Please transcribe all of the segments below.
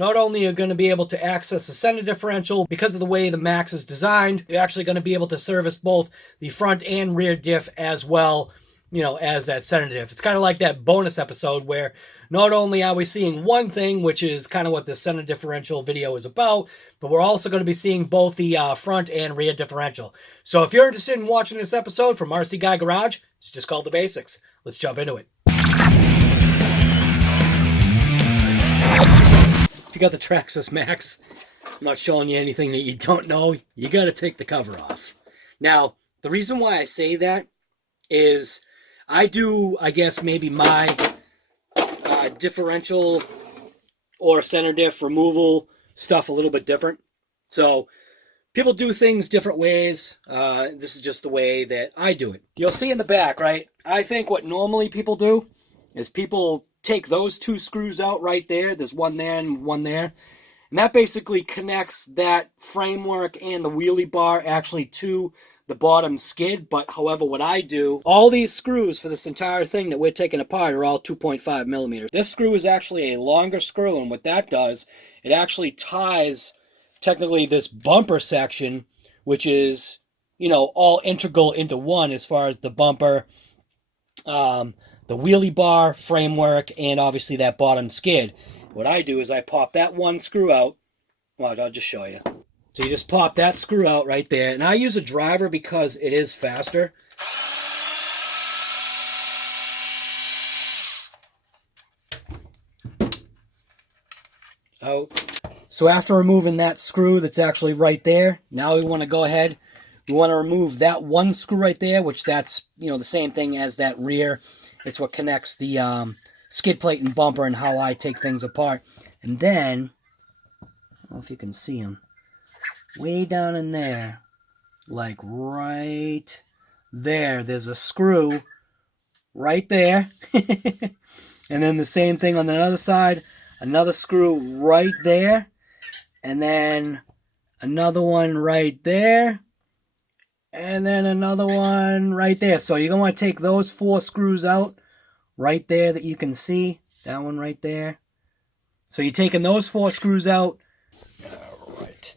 not only are you going to be able to access the center differential, because of the way the Maxx is designed, you're actually going to be able to service both the front and rear diff as well, you know, as that center diff. It's kind of like that bonus episode where not only are we seeing one thing, which is kind of what the center differential video is about, but we're also going to be seeing both the front and rear differential. So if you're interested in watching this episode from RC Guy Garage, it's just called The Basics. Let's jump into it. If you got the TRAXXAS MAXX, I'm not showing you anything that you don't know. You got to take the cover off. Now, the reason why I say that is I do, I guess, maybe my differential or center diff removal stuff a little bit different. So people do things different ways. This is just the way that I do it. You'll see in the back, right? I think what normally people do is people take those two screws out right there. There's one there and one there. And that basically connects that framework and the wheelie bar actually to the bottom skid. But however, what I do, all these screws for this entire thing that we're taking apart are all 2.5 millimeters. This screw is actually a longer screw, and what that does, it actually ties technically this bumper section, which is, you know, all integral into one as far as the bumper, the wheelie bar, framework, and obviously that bottom skid. What I do is I pop that one screw out. Well, I'll just show you. So you just pop that screw out right there. And I use a driver because it is faster. Out. So after removing that screw that's actually right there, now we want to go ahead. We want to remove that one screw right there, which that's, you know, the same thing as that rear. It's what connects the skid plate and bumper and how I take things apart. And then, I don't know if you can see them, way down in there, like right there, there's a screw right there. And then the same thing on the other side, another screw right there. And then another one right there. And then another one right there. So you're going to want to take those 4 screws out right there that you can see. That one right there. So you're taking those 4 screws out. All right.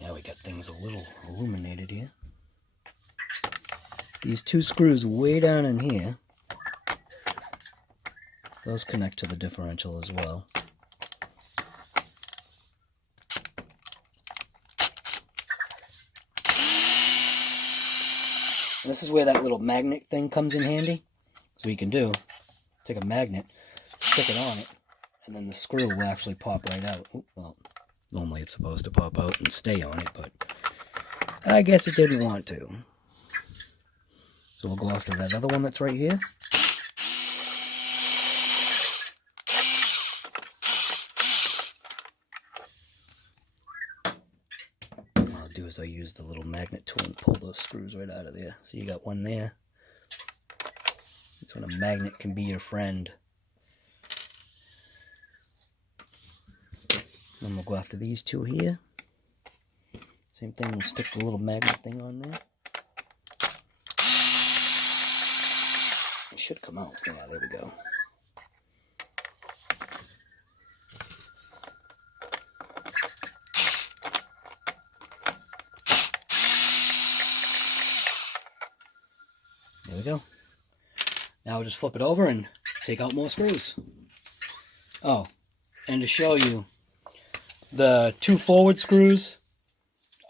Now we got things a little illuminated here. These 2 screws way down in here. Those connect to the differential as well. This is where that little magnet thing comes in handy. So you can do, take a magnet, stick it on it, and then the screw will actually pop right out. Ooh, well, normally it's supposed to pop out and stay on it, but I guess it didn't want to. So we'll go after that other one that's right here. Is I use the little magnet tool and pull those screws right out of there. So you got one there. That's when a magnet can be your friend. Then we'll go after these 2 here. Same thing, we'll stick the little magnet thing on there. It should come out. Yeah, there we go. There we go. Now we'll just flip it over and take out more screws. Oh, and to show you, the 2 forward screws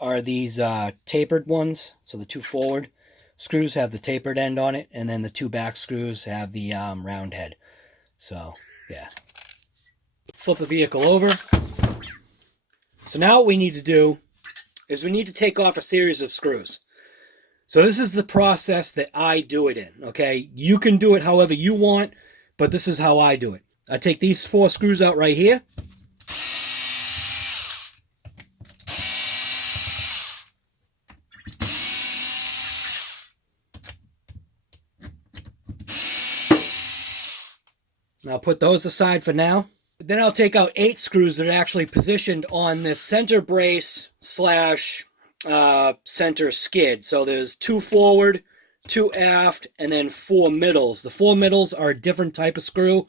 are these tapered ones. So the 2 forward screws have the tapered end on it, and then the 2 back screws have the round head. So, yeah. Flip the vehicle over. So now what we need to do is we need to take off a series of screws. So this is the process that I do it in, okay? You can do it however you want, but this is how I do it. I take these 4 screws out right here. And I'll put those aside for now. Then I'll take out 8 screws that are actually positioned on this center brace slash center skid. So there's 2 forward, 2 aft, and then 4 middles. The 4 middles are a different type of screw.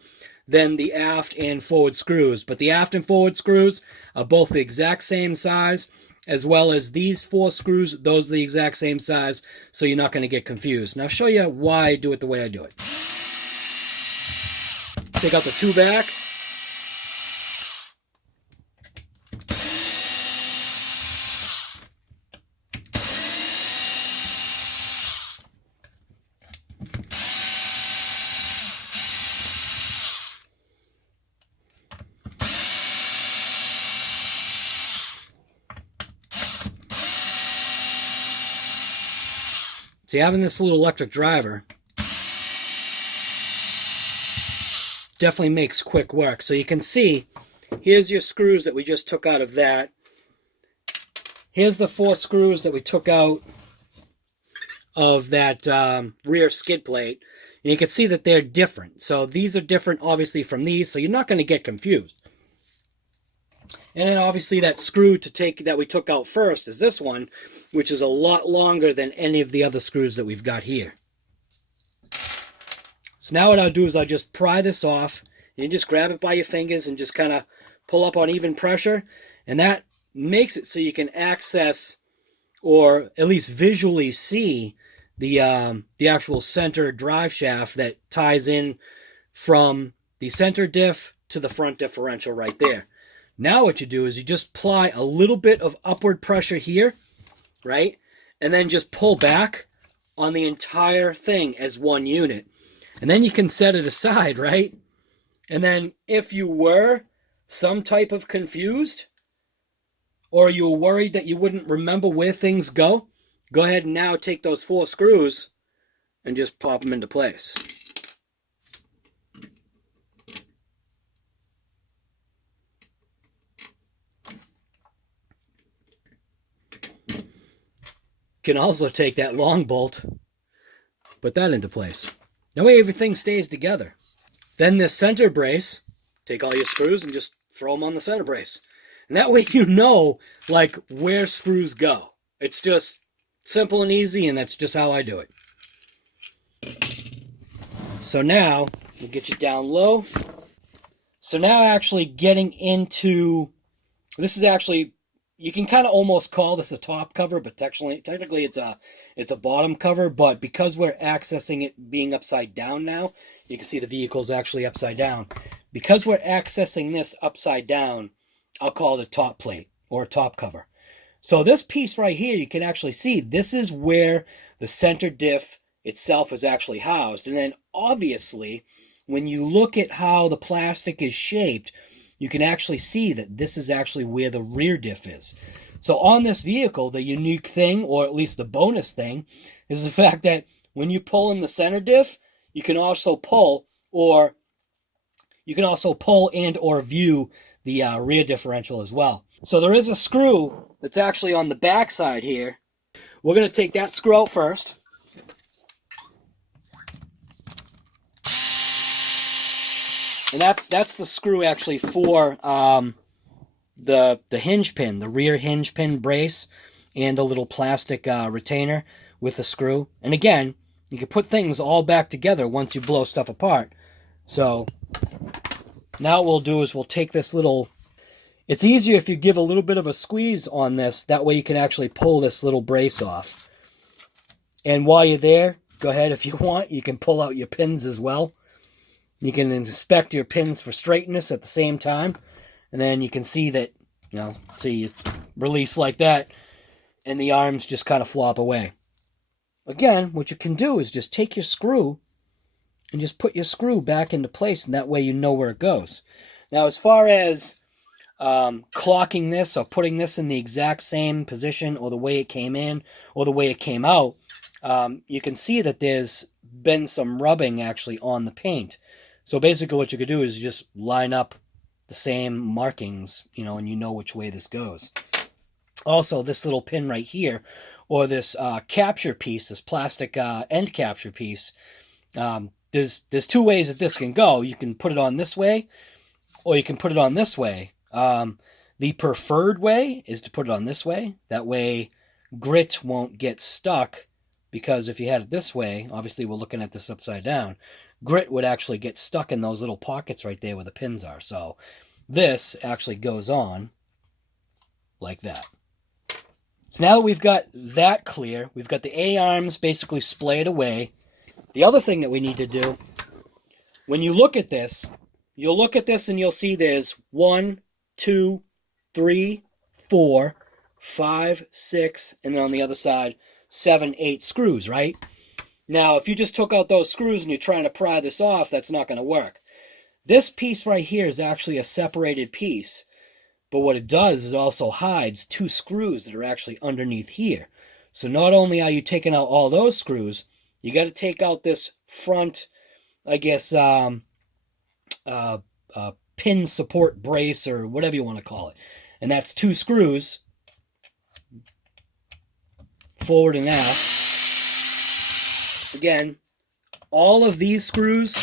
than the aft and forward screws. But the aft and forward screws are both the exact same size, as well as these 4 screws. Those are the exact same size, so you're not going to get confused. And I'll show you why I do it the way I do it. Take out the 2 back. See, having this little electric driver definitely makes quick work. So you can see, here's your screws that we just took out of that. Here's the 4 screws that we took out of that rear skid plate. And you can see that they're different. So these are different, obviously, from these, so you're not going to get confused. And then obviously that screw that we took out first is this one, which is a lot longer than any of the other screws that we've got here. So now what I'll do is I'll just pry this off, and you just grab it by your fingers and just kind of pull up on even pressure, and that makes it so you can access, or at least visually see, the actual center drive shaft that ties in from the center diff to the front differential right there. Now what you do is you just apply a little bit of upward pressure here, right? And then just pull back on the entire thing as one unit. And then you can set it aside, right? And then if you were some type of confused, or you were worried that you wouldn't remember where things go ahead and now take those 4 screws and just pop them into place. Can also take that long bolt, put that into place. That way everything stays together. Then this center brace, take all your screws and just throw them on the center brace. And that way you know, like, where screws go. It's just simple and easy, and that's just how I do it. So now, we'll get you down low. So now actually getting into, this is actually, you can kind of almost call this a top cover, but technically it's a bottom cover. But because we're accessing it being upside down now, you can see the vehicle's actually upside down. Because we're accessing this upside down, I'll call it a top plate or a top cover. So this piece right here, you can actually see this is where the center diff itself is actually housed. And then obviously, when you look at how the plastic is shaped, you can actually see that this is actually where the rear diff is. So on this vehicle, the unique thing, or at least the bonus thing, is the fact that when you pull in the center diff, you can also pull and or view the rear differential as well. So there is a screw that's actually on the back side here. We're going to take that screw out first. And that's the screw actually for the hinge pin, the rear hinge pin brace, and the little plastic retainer with the screw. And again, you can put things all back together once you blow stuff apart. So now what we'll do is we'll take this little, it's easier if you give a little bit of a squeeze on this, that way you can actually pull this little brace off. And while you're there, go ahead if you want, you can pull out your pins as well. You can inspect your pins for straightness at the same time. And then you can see that, see you release like that, and the arms just kind of flop away. Again, what you can do is just take your screw and just put your screw back into place, and that way you know where it goes. Now, as far as clocking this or putting this in the exact same position or the way it came in or the way it came out, you can see that there's been some rubbing actually on the paint. So basically what you could do is just line up the same markings, and you know which way this goes. Also, this little pin right here, or this capture piece, this plastic end capture piece, there's 2 ways that this can go. You can put it on this way, or you can put it on this way. The preferred way is to put it on this way. That way, grit won't get stuck because if you had it this way, obviously we're looking at this upside down, grit would actually get stuck in those little pockets right there where the pins are. So this actually goes on like that. So now that we've got that clear, we've got the A-arms basically splayed away. The other thing that we need to do, when you look at this, you'll look at this and you'll see there's 1, 2, 3, 4, 5, 6, and then on the other side, 7, 8 screws, right? Now, if you just took out those screws and you're trying to pry this off, that's not going to work. This piece right here is actually a separated piece, but what it does is also hides 2 screws that are actually underneath here. So not only are you taking out all those screws, you got to take out this front, I guess, pin support brace or whatever you want to call it. And that's 2 screws, forward and aft. Again, all of these screws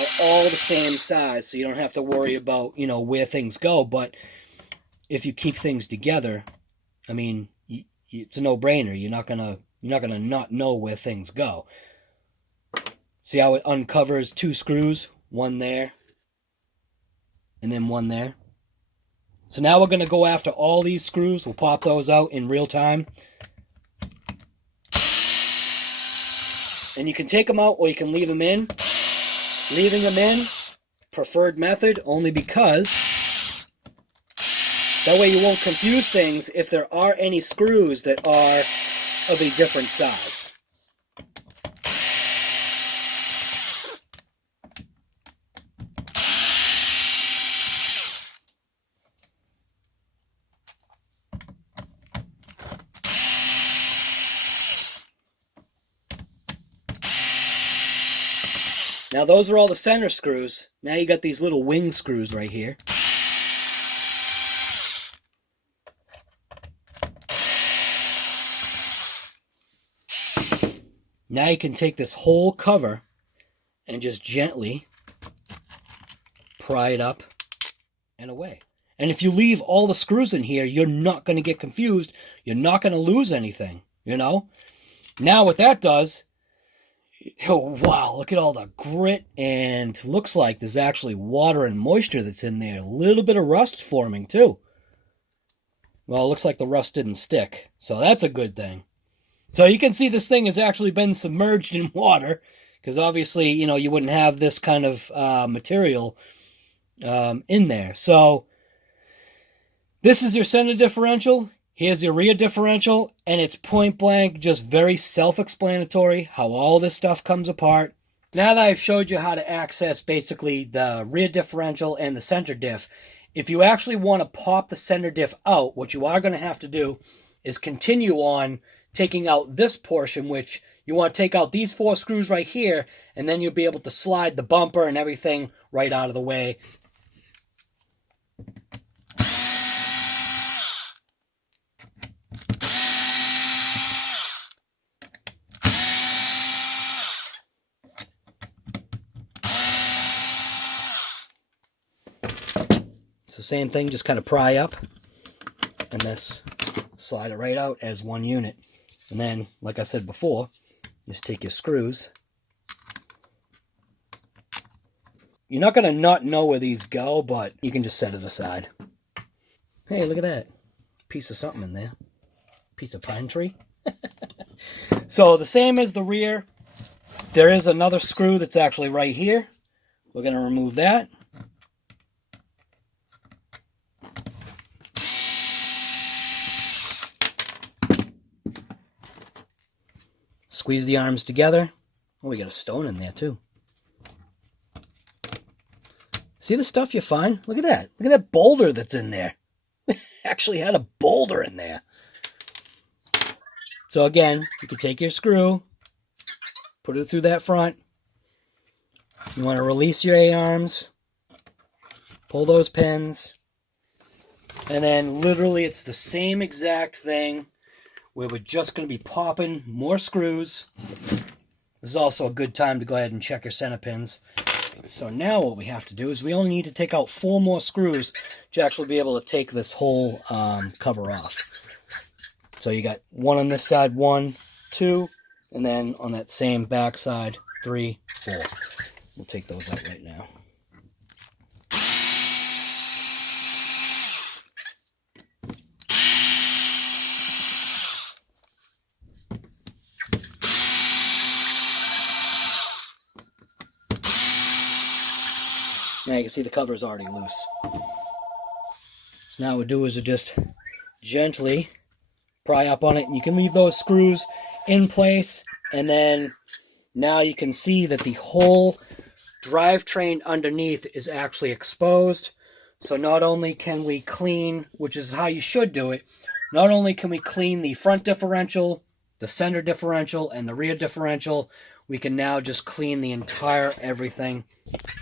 are all the same size, so you don't have to worry about, you know, where things go. But if you keep things together, I mean, it's a no-brainer. You're not gonna not know where things go. See how it uncovers 2 screws, one there, and then one there. So now we're gonna go after all these screws. We'll pop those out in real time. And you can take them out or you can leave them in. Leaving them in, preferred method, only because that way you won't confuse things if there are any screws that are of a different size. Now those are all the center screws. Now you got these little wing screws right here. Now you can take this whole cover and just gently pry it up and away. And if you leave all the screws in here, you're not going to get confused. You're not going to lose anything, you know? Now what that does, oh wow, look at all the grit, and looks like there's actually water and moisture that's in there. A little bit of rust forming too. Well, it looks like the rust didn't stick, so that's a good thing. So you can see this thing has actually been submerged in water, because obviously, you know, you wouldn't have this kind of material in there. So this is your center differential. Here's your rear differential, and it's point blank, just very self-explanatory how all this stuff comes apart. Now that I've showed you how to access basically the rear differential and the center diff, if you actually want to pop the center diff out, what you are going to have to do is continue on taking out this portion, which you want to take out these 4 screws right here, and then you'll be able to slide the bumper and everything right out of the way. So same thing, just kind of pry up, and this, slide it right out as one unit. And then, like I said before, just take your screws. You're not going to not know where these go, but you can just set it aside. Hey, look at that. Piece of something in there. Piece of pine tree. So the same as the rear, there is another screw that's actually right here. We're going to remove that. Squeeze the arms together. Oh, we got a stone in there too. See the stuff you find? Look at that. Look at that boulder that's in there. Actually had a boulder in there. So again, you can take your screw, put it through that front. You want to release your A-arms, pull those pins, and then literally it's the same exact thing where we're just going to be popping more screws. This is also a good time to go ahead and check your center pins. So now what we have to do is we only need to take out 4 more screws to actually be able to take this whole cover off. So you got 1 on this side, 1, 2, And then on that same back side, 3, 4. We'll take those out right now. Now you can see the cover is already loose. So now what we'll do is we'll just gently pry up on it. And you can leave those screws in place. And then now you can see that the whole drivetrain underneath is actually exposed. So not only can we clean, which is how you should do it, not only can we clean the front differential, the center differential, and the rear differential, we can now just clean the entire everything.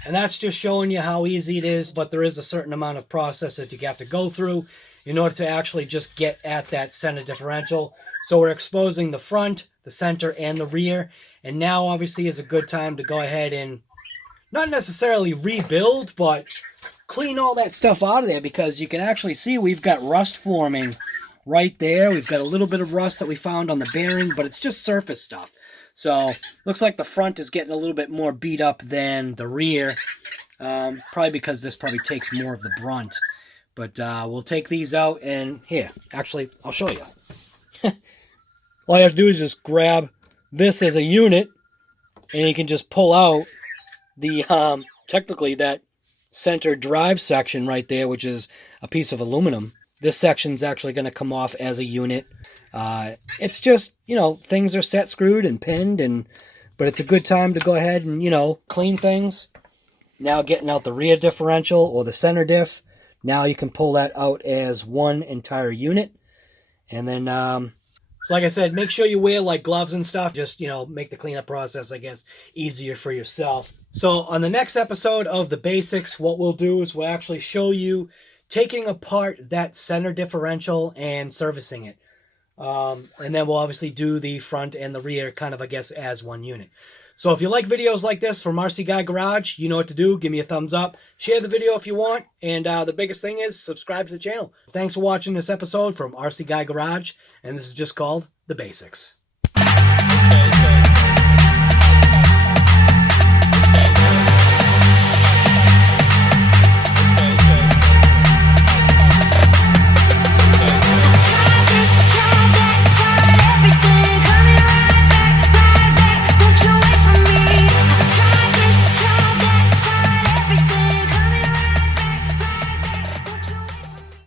And that's just showing you how easy it is, but there is a certain amount of process that you have to go through in order to actually just get at that center differential. So we're exposing the front, the center, and the rear. And now obviously is a good time to go ahead and not necessarily rebuild, but clean all that stuff out of there, because you can actually see we've got rust forming right there. We've got a little bit of rust that we found on the bearing, but it's just surface stuff. So looks like the front is getting a little bit more beat up than the rear, probably because this probably takes more of the brunt. But we'll take these out, and here, actually, I'll show you. All you have to do is just grab this as a unit, and you can just pull out the, technically that center drive section right there, which is a piece of aluminum. This section's actually going to come off as a unit. It's just, you know, things are set screwed and pinned, but it's a good time to go ahead and, you know, clean things. Now getting out the rear differential or the center diff. Now you can pull that out as one entire unit. And then, so like I said, make sure you wear like gloves and stuff. Just, you know, make the cleanup process, I guess, easier for yourself. So on the next episode of The Basics, what we'll do is we'll actually show you taking apart that center differential and servicing it. And then we'll obviously do the front and the rear kind of, I guess, as one unit. So if you like videos like this from RC Guy Garage, you know what to do. Give me a thumbs up. Share the video if you want. And the biggest thing is subscribe to the channel. Thanks for watching this episode from RC Guy Garage. And this is just called The Basics.